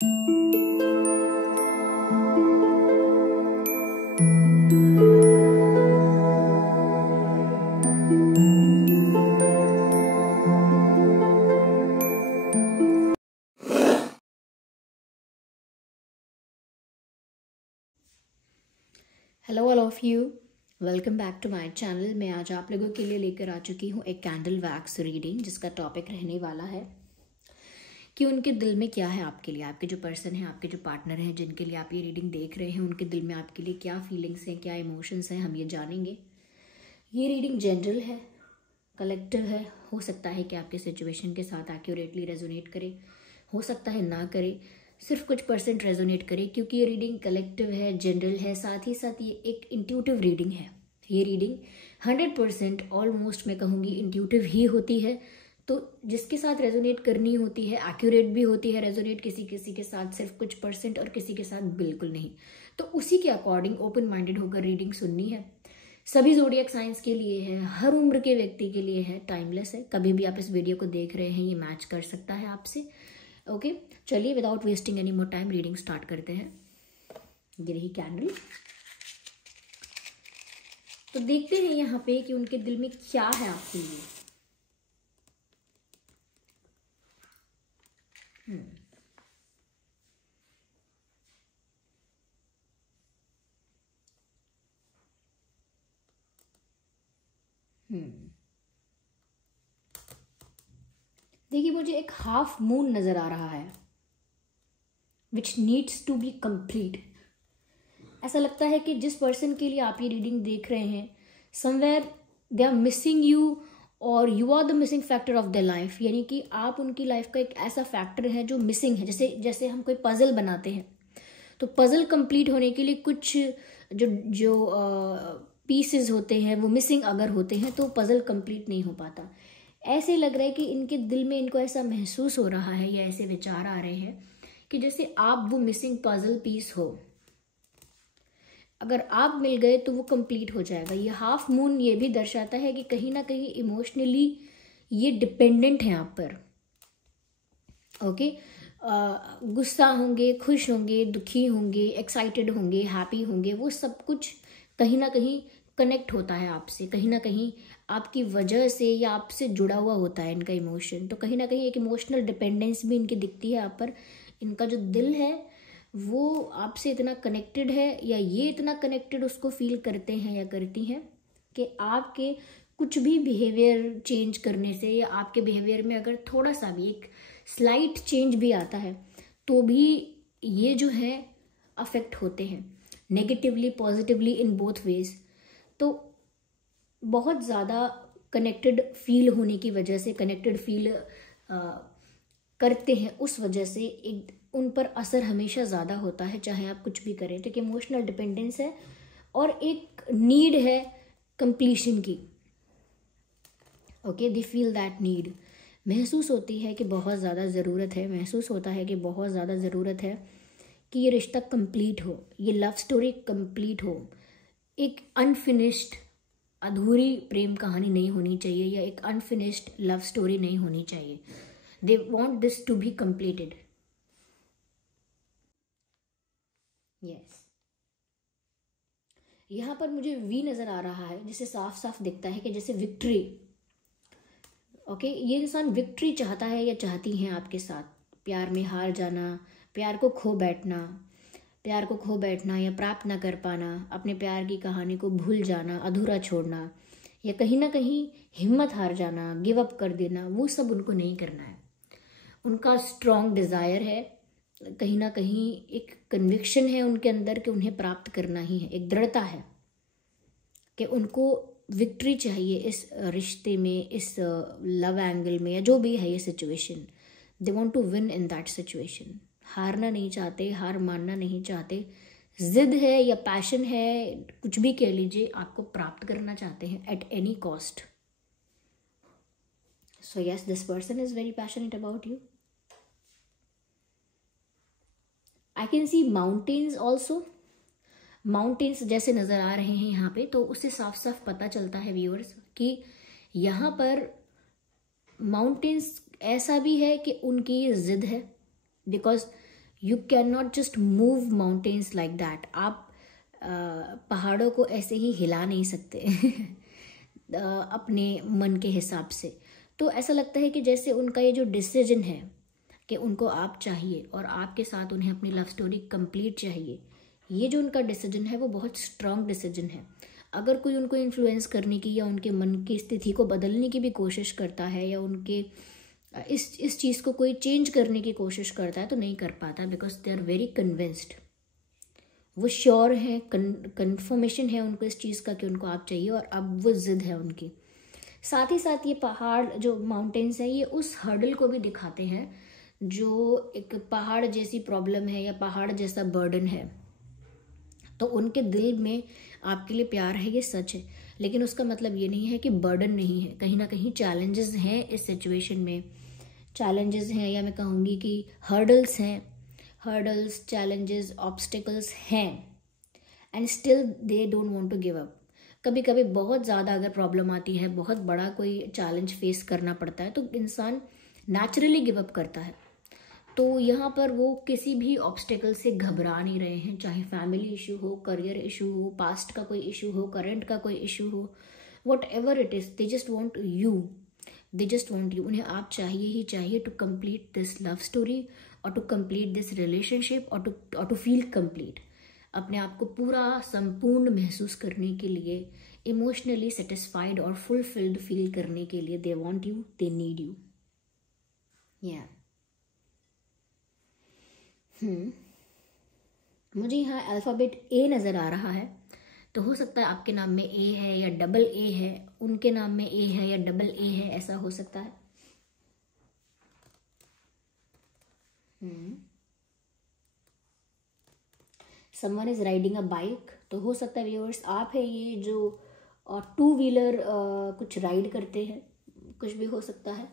Hello all of you, welcome back to my channel. मैं आज आप लोगों के लिए लेकर आ चुकी हूँ एक कैंडल वैक्स रीडिंग, जिसका टॉपिक रहने वाला है कि उनके दिल में क्या है आपके लिए। आपके जो पर्सन है, आपके जो पार्टनर हैं, जिनके लिए आप ये रीडिंग देख रहे हैं, उनके दिल में आपके लिए क्या फीलिंग्स हैं, क्या इमोशंस हैं, हम ये जानेंगे। ये रीडिंग जनरल है, कलेक्टिव है। हो सकता है कि आपके सिचुएशन के साथ एक्यूरेटली रेजोनेट करे, हो सकता है ना करे, सिर्फ कुछ परसेंट रेजोनेट करे, क्योंकि ये रीडिंग कलेक्टिव है, जनरल है, साथ ही साथ ये एक इंट्यूटिव रीडिंग है। ये रीडिंग 100% ऑलमोस्ट मैं कहूँगी इंट्यूटिव ही होती है। तो जिसके साथ रेजोनेट करनी होती है, एक्यूरेट भी होती है रेजोनेट किसी किसी के साथ सिर्फ कुछ परसेंट, और किसी के साथ बिल्कुल नहीं। तो उसी के अकॉर्डिंग ओपन माइंडेड होकर रीडिंग सुननी है। सभी ज़ोडिएक साइंस के लिए है, हर उम्र के व्यक्ति के लिए है, टाइमलेस है। कभी भी आप इस वीडियो को देख रहे हैं, ये मैच कर सकता है आपसे। ओके, चलिए without wasting any more time reading start करते हैं। ये रही कैंडल। तो देखते हैं यहाँ पे कि उनके दिल में क्या है आपके लिए। देखिए, मुझे एक हाफ मून नजर आ रहा है which needs to be complete. ऐसा लगता है कि जिस पर्सन के लिए आप ये रीडिंग देख रहे हैं, somewhere they are missing you और you are the missing factor of the life. यानी कि आप उनकी लाइफ का एक ऐसा फैक्टर है जो मिसिंग है। जैसे जैसे हम कोई पजल बनाते हैं, तो पजल कंप्लीट होने के लिए कुछ जो जो पीसेस होते हैं वो मिसिंग अगर होते हैं तो पजल कंप्लीट नहीं हो पाता। ऐसे लग रहा है कि इनके दिल में इनको ऐसा महसूस हो रहा है या ऐसे विचार आ रहे हैं कि जैसे आप वो मिसिंग पजल पीस हो, अगर आप मिल गए तो वो कंप्लीट हो जाएगा। ये हाफ मून ये भी दर्शाता है कि कहीं ना कहीं इमोशनली ये डिपेंडेंट है आप पर। ओके, गुस्सा होंगे, खुश होंगे, दुखी होंगे, एक्साइटेड होंगे, हैप्पी होंगे, वो सब कुछ कहीं ना कहीं कनेक्ट होता है आपसे, कहीं ना कहीं आपकी वजह से या आपसे जुड़ा हुआ होता है इनका इमोशन। तो कहीं ना कहीं एक इमोशनल डिपेंडेंस भी इनकी दिखती है आप पर। इनका जो दिल है वो आपसे इतना कनेक्टेड है, या ये इतना कनेक्टेड उसको फील करते हैं या करती हैं कि आपके कुछ भी बिहेवियर चेंज करने से, या आपके बिहेवियर में अगर थोड़ा सा भी एक स्लाइट चेंज भी आता है तो भी ये जो है अफेक्ट होते हैं negatively positively in both ways. तो बहुत ज़्यादा कनेक्टेड फील होने की वजह से, कनेक्टेड फील करते हैं उस वजह से एक उन पर असर हमेशा ज़्यादा होता है, चाहे आप कुछ भी करें। तो एक इमोशनल डिपेंडेंस है और एक नीड है कंप्लीशन की। Okay, they feel that need. महसूस होती है कि बहुत ज़्यादा ज़रूरत है, महसूस होता है कि बहुत ज़्यादा ज़रूरत है कि ये रिश्ता कंप्लीट हो, ये लव स्टोरी कंप्लीट हो। एक अनफिनिश्ड, अधूरी प्रेम कहानी नहीं होनी चाहिए, या एक अनफिनिश्ड लव स्टोरी नहीं होनी चाहिए। They want this to be completed. Yes, यहाँ पर मुझे वी नज़र आ रहा है, जिसे साफ साफ दिखता है कि जैसे विक्ट्री। ओके, ये इंसान विक्ट्री चाहता है या चाहती हैं आपके साथ। प्यार में हार जाना, प्यार को खो बैठना, प्यार को खो बैठना या प्राप्त ना कर पाना, अपने प्यार की कहानी को भूल जाना, अधूरा छोड़ना, या कहीं ना कहीं हिम्मत हार जाना, गिव अप कर देना, वो सब उनको नहीं करना है। उनका स्ट्रॉन्ग डिज़ायर है, कहीं ना कहीं एक कन्विक्शन है उनके अंदर कि उन्हें प्राप्त करना ही है। एक दृढ़ता है कि उनको विक्ट्री चाहिए इस रिश्ते में, इस लव एंगल में, या जो भी है ये situation. They want to win in that situation. हारना नहीं चाहते, हार मानना नहीं चाहते। जिद है या पैशन है, कुछ भी कह लीजिए, आपको प्राप्त करना चाहते हैं at any cost. So yes, this person is very passionate about you. I can see mountains also. Mountains जैसे नज़र आ रहे हैं यहाँ पे, तो उससे साफ साफ पता चलता है व्यूअर्स कि यहाँ पर माउंटेन्स ऐसा भी है कि उनकी ये जिद है, because you can not just move mountains like that. आप पहाड़ों को ऐसे ही हिला नहीं सकते अपने मन के हिसाब से। तो ऐसा लगता है कि जैसे उनका ये जो डिसीजन है कि उनको आप चाहिए और आपके साथ उन्हें अपनी लव स्टोरी कंप्लीट चाहिए, ये जो उनका डिसीजन है वो बहुत स्ट्रांग डिसीजन है। अगर कोई उनको इन्फ्लुएंस करने की या उनके मन की स्थिति को बदलने की भी कोशिश करता है या उनके इस चीज़ को कोई चेंज करने की कोशिश करता है तो नहीं कर पाता, because they are very convinced. वो श्योर है, कन्फर्मेशन है उनको इस चीज़ का कि उनको आप चाहिए, और अब वो जिद है उनकी। साथ ही साथ ये पहाड़ जो माउंटेन्स हैं ये उस हर्डल को भी दिखाते हैं जो एक पहाड़ जैसी प्रॉब्लम है या पहाड़ जैसा बर्डन है। तो उनके दिल में आपके लिए प्यार है, ये सच है, लेकिन उसका मतलब ये नहीं है कि बर्डन नहीं है। कहीं ना कहीं चैलेंजेस हैं इस सिचुएशन में, चैलेंजेस हैं या मैं कहूँगी कि हर्डल्स हैं, हर्डल्स, चैलेंजेस, ऑब्स्टिकल्स हैं, and still they don't want to give up. कभी कभी बहुत ज़्यादा अगर प्रॉब्लम आती है, बहुत बड़ा कोई चैलेंज फेस करना पड़ता है, तो इंसान नेचुरली गिव अप करता है। तो यहाँ पर वो किसी भी ऑब्स्टिकल से घबरा नहीं रहे हैं, चाहे फैमिली इशू हो, करियर इशू हो, पास्ट का कोई इशू हो, करंट का कोई इशू हो, whatever it is, they just want you, they just want you. उन्हें आप चाहिए ही चाहिए to complete this love story और टू कंप्लीट दिस रिलेशनशिप और टू फील कंप्लीट। अपने आप को पूरा संपूर्ण महसूस करने के लिए, इमोशनली सेटिस्फाइड और फुलफिल्ड फील करने के लिए they want you, they need you. या मुझे यहाँ अल्फ़ाबेट ए नज़र आ रहा है, तो हो सकता है आपके नाम में ए है या डबल ए है, उनके नाम में ए है या डबल ए है, ऐसा हो सकता है। Someone is riding a bike, तो हो सकता है व्यूअर्स आप है ये जो टू व्हीलर कुछ राइड करते हैं, कुछ भी हो सकता है।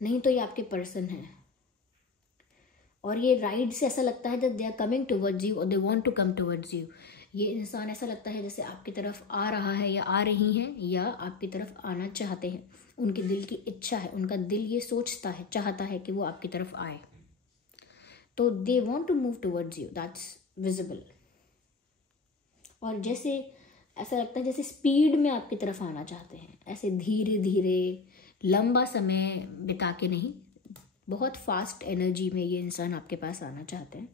नहीं तो ये आपके पर्सन है, और ये राइड से ऐसा लगता है जब they are coming towards you और they want to come towards you. ये इंसान ऐसा लगता है जैसे आपकी तरफ आ रहा है या आ रही हैं या आपकी तरफ आना चाहते हैं। उनके दिल की इच्छा है, उनका दिल ये सोचता है, चाहता है कि वो आपकी तरफ आए। तो they want to move towards you, that's visible. और जैसे ऐसा लगता है जैसे स्पीड में आपकी तरफ आना चाहते हैं, ऐसे धीरे धीरे, लंबा समय बिता के नहीं, बहुत फास्ट एनर्जी में ये इंसान आपके पास आना चाहते हैं।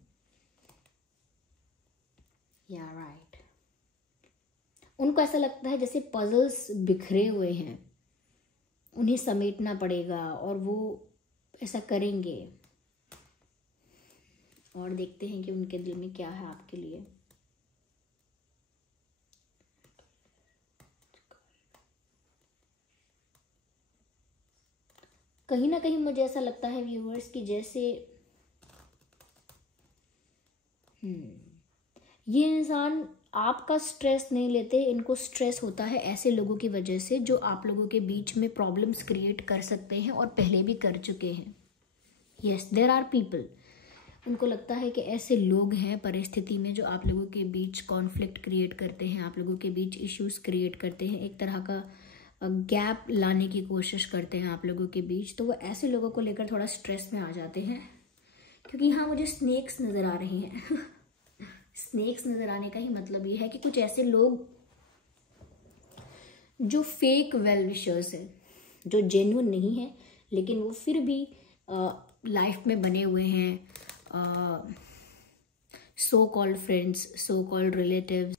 या राइट। उनको ऐसा लगता है जैसे पजल्स बिखरे हुए हैं, उन्हें समेटना पड़ेगा और वो ऐसा करेंगे। और देखते हैं कि उनके दिल में क्या है आपके लिए। कहीं ना कहीं मुझे ऐसा लगता है व्यूअर्स कि जैसे ये इंसान आपका स्ट्रेस नहीं लेते, इनको स्ट्रेस होता है ऐसे लोगों की वजह से जो आप लोगों के बीच में प्रॉब्लम्स क्रिएट कर सकते हैं और पहले भी कर चुके हैं। यस, देयर आर पीपल, उनको लगता है कि ऐसे लोग हैं परिस्थिति में जो आप लोगों के बीच कॉन्फ्लिक्ट क्रिएट करते हैं, आप लोगों के बीच इश्यूज क्रिएट करते हैं, एक तरह का गैप लाने की कोशिश करते हैं आप लोगों के बीच। तो वो ऐसे लोगों को लेकर थोड़ा स्ट्रेस में आ जाते हैं, क्योंकि यहाँ मुझे स्नेक्स नज़र आ रहे हैं स्नेक्स नज़र आने का ही मतलब ये है कि कुछ ऐसे लोग जो फेक वेल विशर्स हैं, जो जेन्युइन नहीं है, लेकिन वो फिर भी लाइफ में बने हुए हैं, so called friends, so called relatives.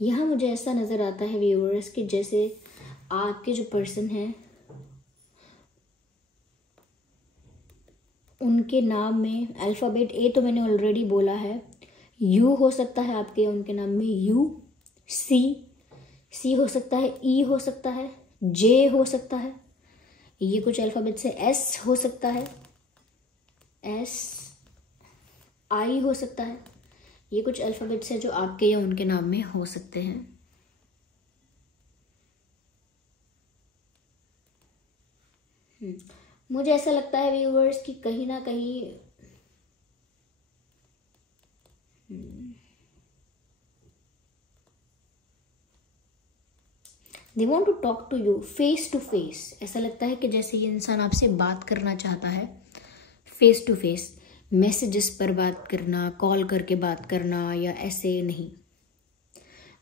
यहाँ मुझे ऐसा नज़र आता है व्यूअर्स कि जैसे आपके जो पर्सन हैं उनके नाम में अल्फ़ाबेट ए तो मैंने ऑलरेडी बोला है, यू हो सकता है आपके उनके नाम में, यू, सी हो सकता है, ई हो सकता है, जे हो सकता है, ये कुछ अल्फ़ाबेट से एस हो सकता है, एस, आई हो सकता है। ये कुछ अल्फ़ाबेट्स हैं जो आपके या उनके नाम में हो सकते हैं। मुझे ऐसा लगता है व्यूअर्स कि कहीं ना कहीं they want to talk to you face to face. ऐसा लगता है कि जैसे ये इंसान आपसे बात करना चाहता है फेस टू फेस, मैसेजेस पर बात करना, कॉल करके बात करना या ऐसे नहीं।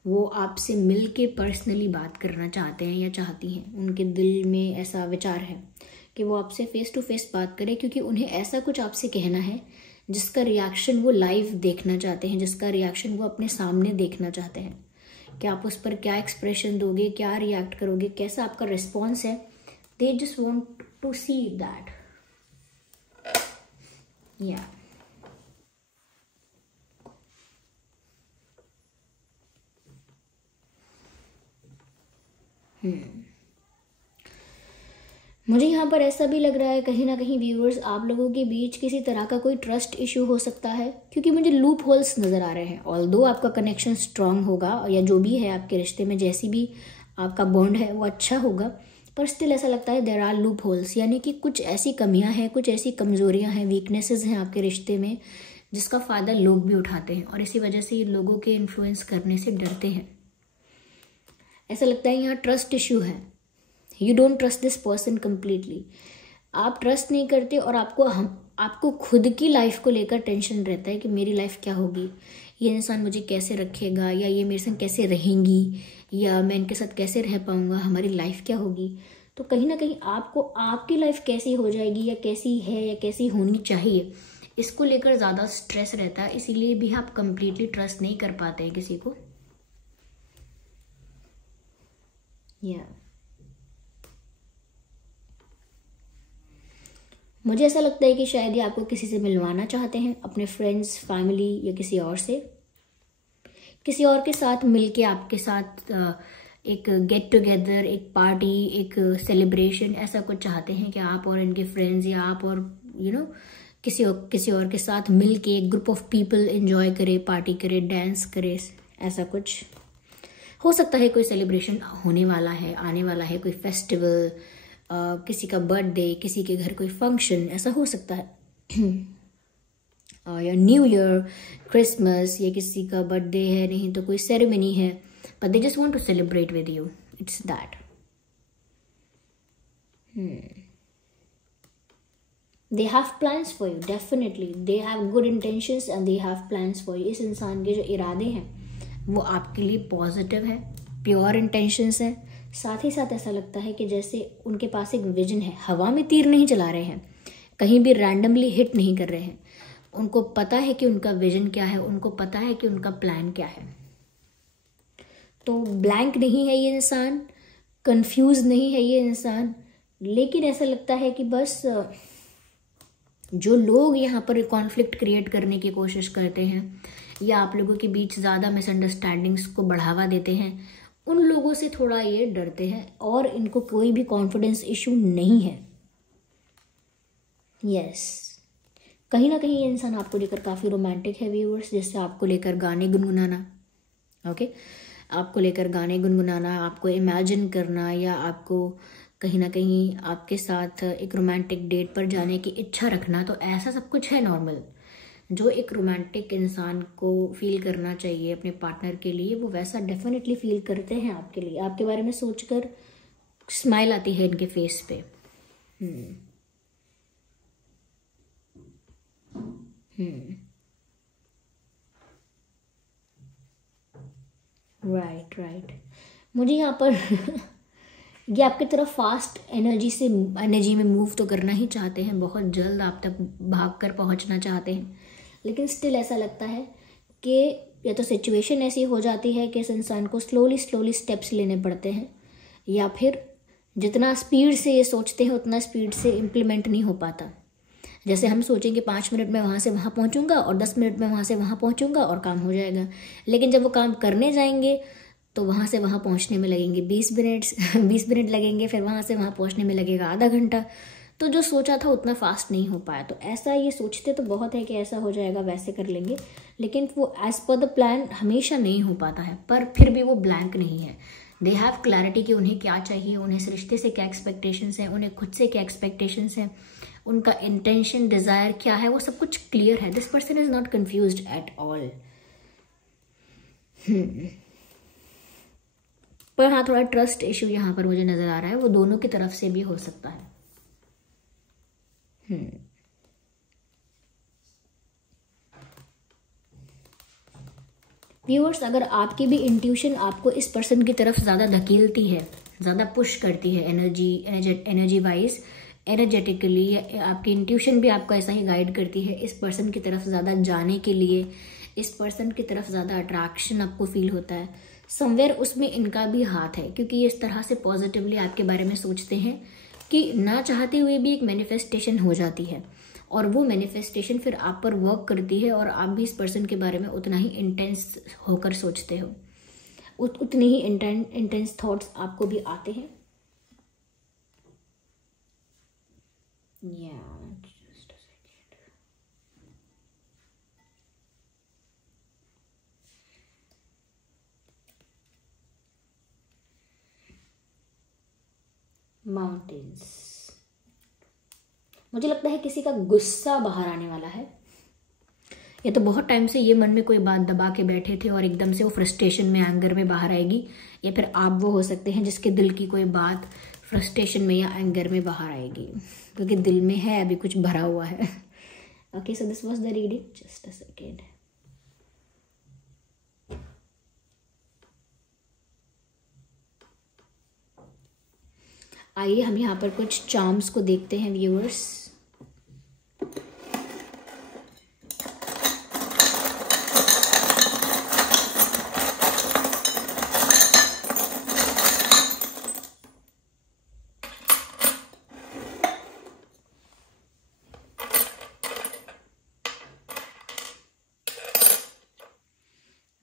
वो आपसे मिल के पर्सनली बात करना चाहते हैं या चाहती हैं। उनके दिल में ऐसा विचार है कि वो आपसे फेस टू फेस बात करें, क्योंकि उन्हें ऐसा कुछ आपसे कहना है जिसका रिएक्शन वो लाइव देखना चाहते हैं, जिसका रिएक्शन वो अपने सामने देखना चाहते हैं कि आप उस पर क्या एक्सप्रेशन दोगे, क्या रिएक्ट करोगे, कैसा आपका रिस्पॉन्स है। They just want to see that. या मुझे यहाँ पर ऐसा भी लग रहा है कहीं ना कहीं व्यूअर्स, आप लोगों के बीच किसी तरह का कोई ट्रस्ट इशू हो सकता है, क्योंकि मुझे लूप होल्स नज़र आ रहे हैं। ऑल्दो आपका कनेक्शन स्ट्रांग होगा या जो भी है आपके रिश्ते में, जैसी भी आपका बॉन्ड है वो अच्छा होगा, पर स्टिल ऐसा लगता है देयर आर लूप होल्स, यानी कि कुछ ऐसी कमियां हैं, कुछ ऐसी कमजोरियां हैं, वीकनेसेस हैं आपके रिश्ते में, जिसका फ़ायदा लोग भी उठाते हैं और इसी वजह से ये लोगों के इन्फ्लुएंस करने से डरते हैं। ऐसा लगता है यहाँ ट्रस्ट इशू है। You don't trust this person completely. आप ट्रस्ट नहीं करते और आपको खुद की लाइफ को लेकर टेंशन रहता है कि मेरी लाइफ क्या होगी, ये इंसान मुझे कैसे रखेगा, या ये मेरे संग कैसे रहेंगी, या मैं इनके साथ कैसे रह पाऊंगा, हमारी लाइफ क्या होगी। तो कहीं ना कहीं आपको आपकी लाइफ कैसी हो जाएगी या कैसी है या कैसी होनी चाहिए, इसको लेकर ज़्यादा स्ट्रेस रहता है। इसीलिए भी आप कंप्लीटली ट्रस्ट नहीं कर पाते हैं किसी को। मुझे ऐसा लगता है कि शायद ये आपको किसी से मिलवाना चाहते हैं, अपने फ्रेंड्स, फैमिली या किसी और से, किसी और के साथ मिलके आपके साथ एक गेट टुगेदर, एक पार्टी, एक सेलिब्रेशन, ऐसा कुछ चाहते हैं कि आप और इनके फ्रेंड्स या आप और किसी और के साथ मिलके एक ग्रुप ऑफ पीपल एंजॉय करे, पार्टी करे, डांस करे। ऐसा कुछ हो सकता है। कोई सेलिब्रेशन होने वाला है, आने वाला है, कोई फेस्टिवल, किसी का बर्थडे, किसी के घर कोई फंक्शन, ऐसा हो सकता है। या न्यू ईयर, क्रिसमस, या किसी का बर्थडे है, नहीं तो कोई सेरेमनी है, but they just want to celebrate with you. It's that. They have plans for you, definitely they have good intentions and they have plans for you. इस इंसान के जो इरादे हैं वो आपके लिए पॉजिटिव है, प्योर इंटेंशंस है। साथ ही साथ ऐसा लगता है कि जैसे उनके पास एक विजन है, हवा में तीर नहीं चला रहे हैं, कहीं भी रैंडमली हिट नहीं कर रहे हैं। उनको पता है कि उनका विजन क्या है, उनको पता है कि उनका प्लान क्या है। तो ब्लैंक नहीं है ये इंसान, कंफ्यूज नहीं है ये इंसान, लेकिन ऐसा लगता है कि बस जो लोग यहाँ पर कॉन्फ्लिक्ट क्रिएट करने की कोशिश करते हैं या आप लोगों के बीच ज़्यादा मिसअंडरस्टैंडिंग्स को बढ़ावा देते हैं, उन लोगों से थोड़ा ये डरते हैं और इनको कोई भी कॉन्फिडेंस इशू नहीं है। यस, कहीं ना कहीं ये इंसान आपको लेकर काफ़ी रोमांटिक है व्यूअर्स, जैसे आपको लेकर गाने गुनगुनाना, ओके, आपको लेकर गाने गुनगुनाना, आपको इमेजिन करना, या आपको कहीं ना कहीं आपके साथ एक रोमांटिक डेट पर जाने की इच्छा रखना। तो ऐसा सब कुछ है नॉर्मल, जो एक रोमांटिक इंसान को फील करना चाहिए अपने पार्टनर के लिए, वो वैसा डेफिनेटली फील करते हैं आपके लिए। आपके बारे में सोचकर स्माइल आती है इनके फेस पे। राइट। मुझे यहाँ पर ये आपकी तरफ फास्ट एनर्जी में मूव तो करना ही चाहते हैं, बहुत जल्द आप तक भागकर पहुँचना चाहते हैं, लेकिन स्टिल ऐसा लगता है कि या तो सिचुएशन ऐसी हो जाती है कि इस इंसान को स्लोली स्टेप्स लेने पड़ते हैं, या फिर जितना स्पीड से ये सोचते हैं उतना स्पीड से इम्प्लीमेंट नहीं हो पाता। जैसे हम सोचेंगे 5 मिनट में वहाँ से वहाँ पहुँचूंगा और 10 मिनट में वहाँ से वहाँ पहुँचूंगा और काम हो जाएगा, लेकिन जब वो काम करने जाएंगे तो वहाँ से वहाँ पहुँचने में लगेंगे 20 मिनट लगेंगे, फिर वहाँ से वहाँ पहुँचने में लगेगा आधा घंटा। तो जो सोचा था उतना फास्ट नहीं हो पाया। तो ऐसा ये सोचते तो बहुत है कि ऐसा हो जाएगा, वैसे कर लेंगे, लेकिन वो एज पर द प्लान हमेशा नहीं हो पाता है। पर फिर भी वो ब्लैंक नहीं है, दे हैव क्लैरिटी कि उन्हें क्या चाहिए, उन्हें इस रिश्ते से क्या एक्सपेक्टेशंस हैं, उन्हें खुद से क्या एक्सपेक्टेशंस हैं, उनका इंटेंशन, डिज़ायर क्या है, वो सब कुछ क्लियर है। This person is not confused at all. पर हाँ थोड़ा ट्रस्ट इशू यहाँ पर मुझे नजर आ रहा है, वो दोनों की तरफ से भी हो सकता है। व्यूअर्स, अगर आपकी भी इंट्यूशन आपको इस पर्सन की तरफ ज़्यादा धकेलती है, ज़्यादा पुश करती है एनर्जी वाइज, एनर्जेटिकली, आपकी इंट्यूशन भी आपको ऐसा ही गाइड करती है इस पर्सन की तरफ ज़्यादा जाने के लिए, इस पर्सन की तरफ ज़्यादा अट्रैक्शन आपको फील होता है, समवेयर उसमें इनका भी हाथ है, क्योंकि ये इस तरह से पॉजिटिवली आपके बारे में सोचते हैं कि ना चाहते हुए भी एक मैनिफेस्टेशन हो जाती है, और वो मैनिफेस्टेशन फिर आप पर वर्क करती है, और आप भी इस पर्सन के बारे में उतना ही इंटेंस होकर सोचते हो, उतने ही इंटेंस थॉट्स आपको भी आते हैं। just a second. माउंटेन्स, मुझे लगता है किसी का गुस्सा बाहर आने वाला है। ये तो बहुत टाइम से ये मन में कोई बात दबा के बैठे थे और एकदम से वो फ्रस्ट्रेशन में, एंगर में बाहर आएगी, या फिर आप वो हो सकते हैं जिसके दिल की कोई बात फ्रस्ट्रेशन में या एंगर में बाहर आएगी, क्योंकि दिल में है अभी कुछ भरा हुआ है। Okay, so this was the reading, just a second. आइए हम यहाँ पर कुछ चार्म्स को देखते हैं व्यूअर्स।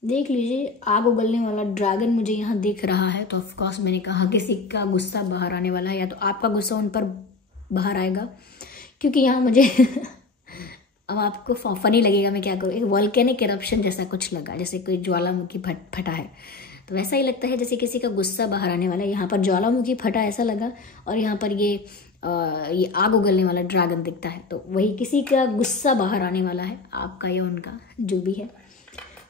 देख लीजिए, आग उगलने वाला ड्रैगन मुझे यहाँ दिख रहा है, तो ऑफ कोर्स मैंने कहा किसी का गुस्सा बाहर आने वाला है, या तो आपका गुस्सा उन पर बाहर आएगा, क्योंकि यहाँ मुझे अब आपको फनी लगेगा, मैं क्या करूँ, एक वॉल्केनिक इरप्शन जैसा कुछ लगा, जैसे कोई ज्वालामुखी फटा है, तो वैसा ही लगता है जैसे किसी का गुस्सा बाहर आने वाला है। यहाँ पर ज्वालामुखी फटा ऐसा लगा, और यहाँ पर ये आग उगलने वाला ड्रैगन दिखता है, तो वही किसी का गुस्सा बाहर आने वाला है, आपका या उनका, जो भी है।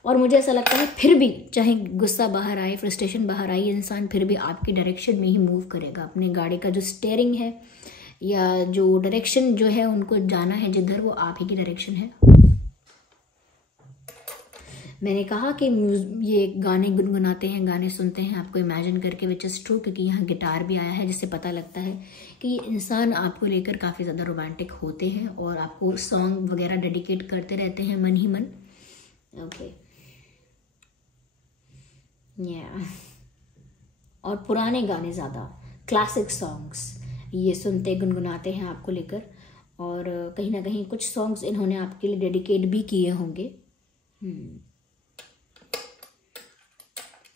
और मुझे ऐसा लगता है फिर भी चाहे गुस्सा बाहर आए, फ्रस्ट्रेशन बाहर आए, इंसान फिर भी आपकी डायरेक्शन में ही मूव करेगा। अपने गाड़ी का जो स्टीयरिंग है या जो डायरेक्शन जो है उनको जाना है जिधर, वो आप ही की डायरेक्शन है। मैंने कहा कि ये गाने गुनगुनाते हैं, गाने सुनते हैं आपको इमेजिन करके, विच इज़ ट्रू, क्योंकि यहाँ गिटार भी आया है, जिससे पता लगता है कि ये इंसान आपको लेकर काफ़ी ज़्यादा रोमांटिक होते हैं और आपको सॉन्ग वगैरह डेडिकेट करते रहते हैं मन ही मन। ओके, और पुराने गाने, ज़्यादा क्लासिक सॉन्ग्स ये सुनते गुनगुनाते हैं आपको लेकर, और कहीं ना कहीं कुछ सॉन्ग्स इन्होंने आपके लिए डेडिकेट भी किए होंगे।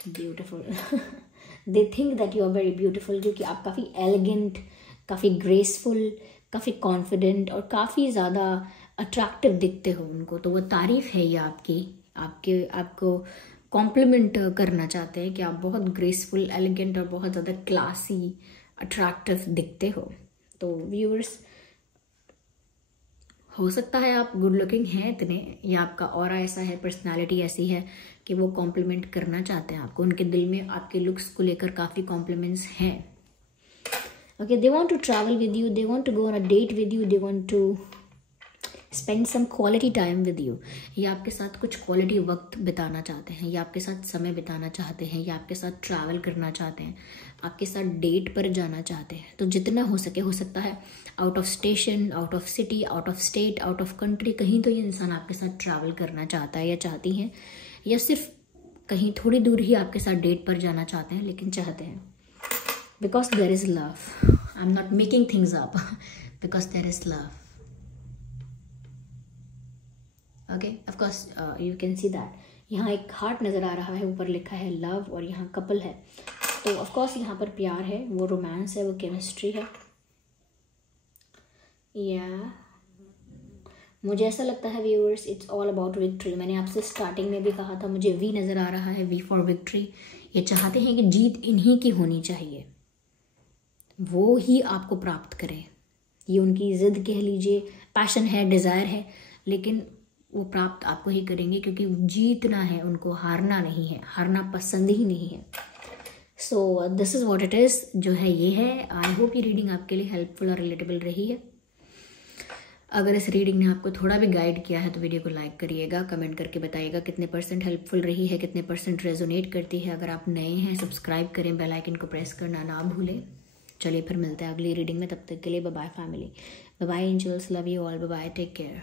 Beautiful they think that you are very beautiful, क्योंकि आप काफ़ी एलिगेंट, काफ़ी ग्रेसफुल, काफ़ी कॉन्फिडेंट और काफ़ी ज़्यादा अट्रैक्टिव दिखते हो उनको, तो वो तारीफ़ है ये आपको कॉम्प्लीमेंट करना चाहते हैं कि आप बहुत ग्रेसफुल, एलिगेंट और बहुत ज़्यादा क्लासी, अट्रैक्टिव दिखते हो। तो व्यूअर्स, हो सकता है आप गुड लुकिंग हैं इतने, या आपका ऑरा ऐसा है, पर्सनालिटी ऐसी है कि वो कॉम्प्लीमेंट करना चाहते हैं आपको, उनके दिल में आपके लुक्स को लेकर काफ़ी कॉम्प्लीमेंट्स हैं। Okay, they want to travel with you, they want to go on a date with you, they want to spend some quality time with you, या आपके साथ कुछ क्वालिटी वक्त बिताना चाहते हैं, या आपके साथ समय बिताना चाहते हैं, या आपके साथ ट्रैवल करना चाहते हैं, आपके साथ डेट पर जाना चाहते हैं। तो जितना हो सके, हो सकता है out of station, out of city, out of state, out of country, कहीं तो ये इंसान आपके साथ ट्रैवल करना चाहता है या चाहती हैं, या सिर्फ कहीं थोड़ी दूर ही आपके साथ डेट पर जाना चाहते हैं, लेकिन चाहते हैं because there is love. I am not making things up, because there is love. Okay, of course you can see that. यहाँ एक हार्ट नज़र आ रहा है, ऊपर लिखा है लव, और यहाँ कपल है, तो ऑफ कोर्स यहाँ पर प्यार है, वो रोमांस है, वो केमिस्ट्री है। या मुझे ऐसा लगता है viewers, it's all about victory. मैंने आपसे स्टार्टिंग में भी कहा था, मुझे वी नज़र आ रहा है, वी फॉर विक्ट्री। ये चाहते हैं कि जीत इन्हीं की होनी चाहिए, वो ही आपको प्राप्त करें। ये उनकी ज़िद कह लीजिए, पैशन है, डिज़ायर है, लेकिन वो प्राप्त आपको ही करेंगे, क्योंकि जीतना है उनको, हारना नहीं है, हारना पसंद ही नहीं है। So this is what it is, जो है ये है। आई होप ये रीडिंग आपके लिए हेल्पफुल और रिलेटेबल रही है। अगर इस रीडिंग ने आपको थोड़ा भी गाइड किया है तो वीडियो को लाइक करिएगा, कमेंट करके बताइएगा कितने % हेल्पफुल रही है, कितने % रेजोनेट करती है। अगर आप नए हैं सब्सक्राइब करें, बेल आइकन को प्रेस करना ना भूलें। चलिए फिर मिलते हैं अगली रीडिंग में, तब तक के लिए bye bye family, bye bye angels, love you all, bye bye, take care.